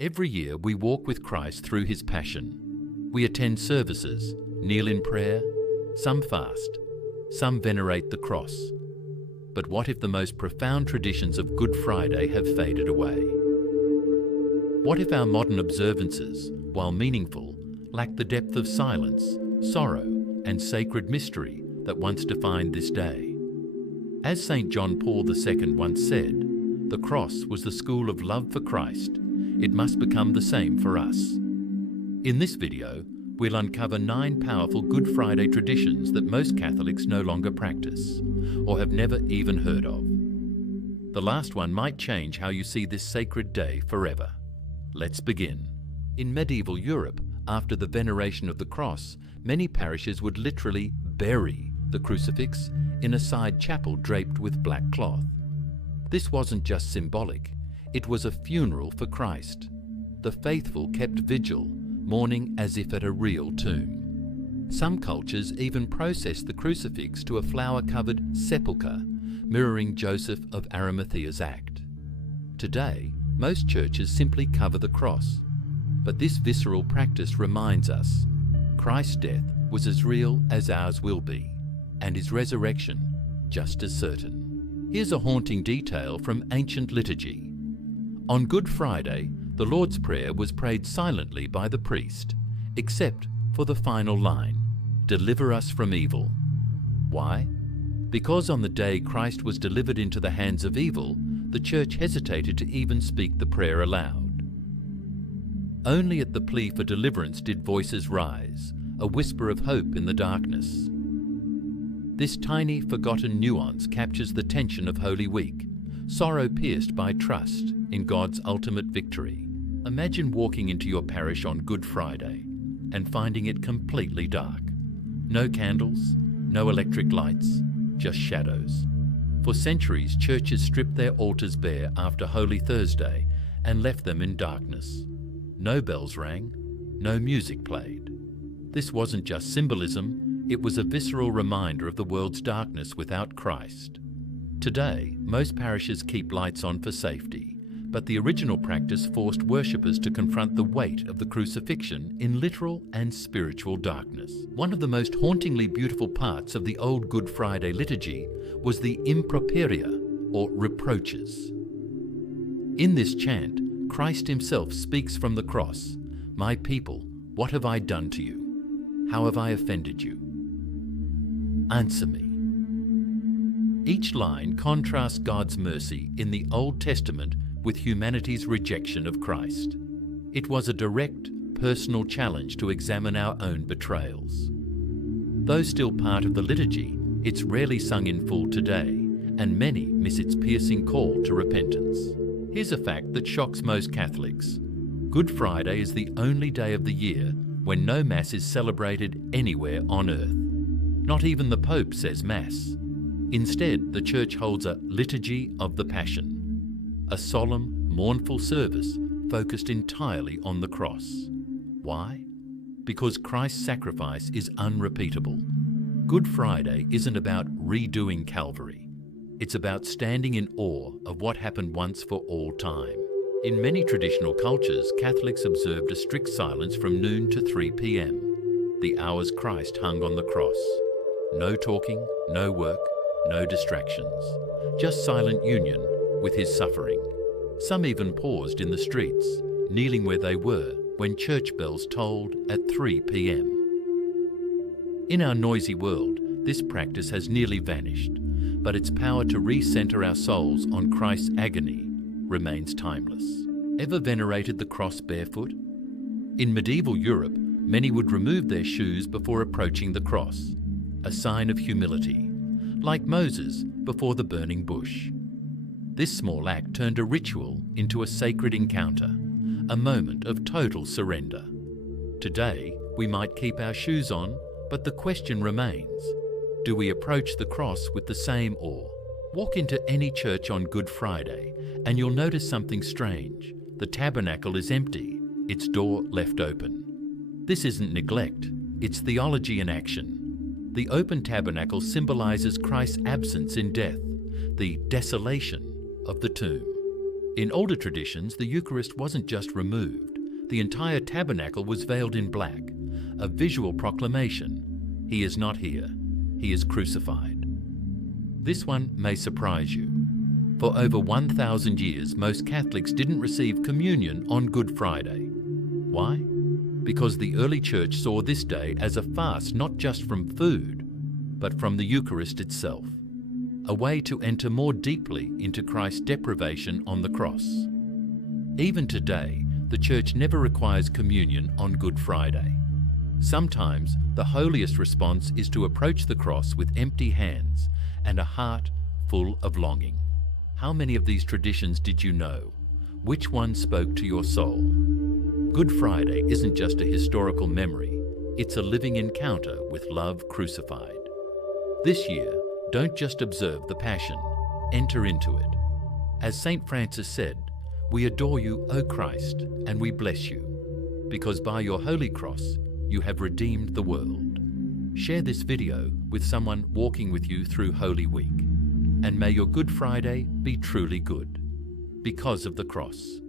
Every year we walk with Christ through his passion. We attend services, kneel in prayer, some fast, some venerate the cross. But what if the most profound traditions of Good Friday have faded away? What if our modern observances, while meaningful, lack the depth of silence, sorrow, and sacred mystery that once defined this day? As St. John Paul II once said, "The cross was the school of love for Christ. It must become the same for us." In this video, we'll uncover 9 powerful Good Friday traditions that most Catholics no longer practice, or have never even heard of. The last one might change how you see this sacred day forever. Let's begin. In medieval Europe, after the veneration of the cross, many parishes would literally bury the crucifix in a side chapel draped with black cloth. This wasn't just symbolic, it was a funeral for Christ. The faithful kept vigil, mourning as if at a real tomb. Some cultures even processed the crucifix to a flower-covered sepulchre, mirroring Joseph of Arimathea's act. Today, most churches simply cover the cross, but this visceral practice reminds us Christ's death was as real as ours will be, and his resurrection just as certain. Here's a haunting detail from ancient liturgy. On Good Friday, the Lord's Prayer was prayed silently by the priest, except for the final line, "Deliver us from evil." Why? Because on the day Christ was delivered into the hands of evil, the Church hesitated to even speak the prayer aloud. Only at the plea for deliverance did voices rise, a whisper of hope in the darkness. This tiny, forgotten nuance captures the tension of Holy Week, sorrow pierced by trust in God's ultimate victory. Imagine walking into your parish on Good Friday and finding it completely dark. No candles, no electric lights, just shadows. For centuries, churches stripped their altars bare after Holy Thursday and left them in darkness. No bells rang, no music played. This wasn't just symbolism, it was a visceral reminder of the world's darkness without Christ. Today, most parishes keep lights on for safety, but the original practice forced worshippers to confront the weight of the crucifixion in literal and spiritual darkness. One of the most hauntingly beautiful parts of the old Good Friday liturgy was the improperia, or reproaches. In this chant, Christ himself speaks from the cross, "My people, what have I done to you? How have I offended you? Answer me." Each line contrasts God's mercy in the Old Testament with humanity's rejection of Christ. It was a direct, personal challenge to examine our own betrayals. Though still part of the liturgy, it's rarely sung in full today, and many miss its piercing call to repentance. Here's a fact that shocks most Catholics. Good Friday is the only day of the year when no Mass is celebrated anywhere on earth. Not even the Pope says Mass. Instead, the Church holds a Liturgy of the Passion, a solemn, mournful service focused entirely on the cross. Why? Because Christ's sacrifice is unrepeatable. Good Friday isn't about redoing Calvary. It's about standing in awe of what happened once for all time. In many traditional cultures, Catholics observed a strict silence from noon to 3 p.m., the hours Christ hung on the cross. No talking, no work, no distractions, just silent union with his suffering. Some even paused in the streets, kneeling where they were when church bells tolled at 3 p.m. In our noisy world, this practice has nearly vanished, but its power to recenter our souls on Christ's agony remains timeless. Ever venerated the cross barefoot? In medieval Europe, many would remove their shoes before approaching the cross, a sign of humility, like Moses before the burning bush. This small act turned a ritual into a sacred encounter, a moment of total surrender. Today, we might keep our shoes on, but the question remains, do we approach the cross with the same awe? Walk into any church on Good Friday, and you'll notice something strange. The tabernacle is empty, its door left open. This isn't neglect, it's theology in action. The open tabernacle symbolizes Christ's absence in death, the desolation of the tomb. In older traditions, the Eucharist wasn't just removed. The entire tabernacle was veiled in black, a visual proclamation. He is not here. He is crucified. This one may surprise you. For over 1,000 years, most Catholics didn't receive communion on Good Friday. Why? Because the early church saw this day as a fast not just from food, but from the Eucharist itself, a way to enter more deeply into Christ's deprivation on the cross. Even today, the Church never requires communion on Good Friday. Sometimes, the holiest response is to approach the cross with empty hands and a heart full of longing. How many of these traditions did you know? Which one spoke to your soul? Good Friday isn't just a historical memory, it's a living encounter with love crucified. This year, don't just observe the Passion, enter into it. As St. Francis said, "We adore you, O Christ, and we bless you, because by your holy cross, you have redeemed the world." Share this video with someone walking with you through Holy Week. And may your Good Friday be truly good, because of the cross.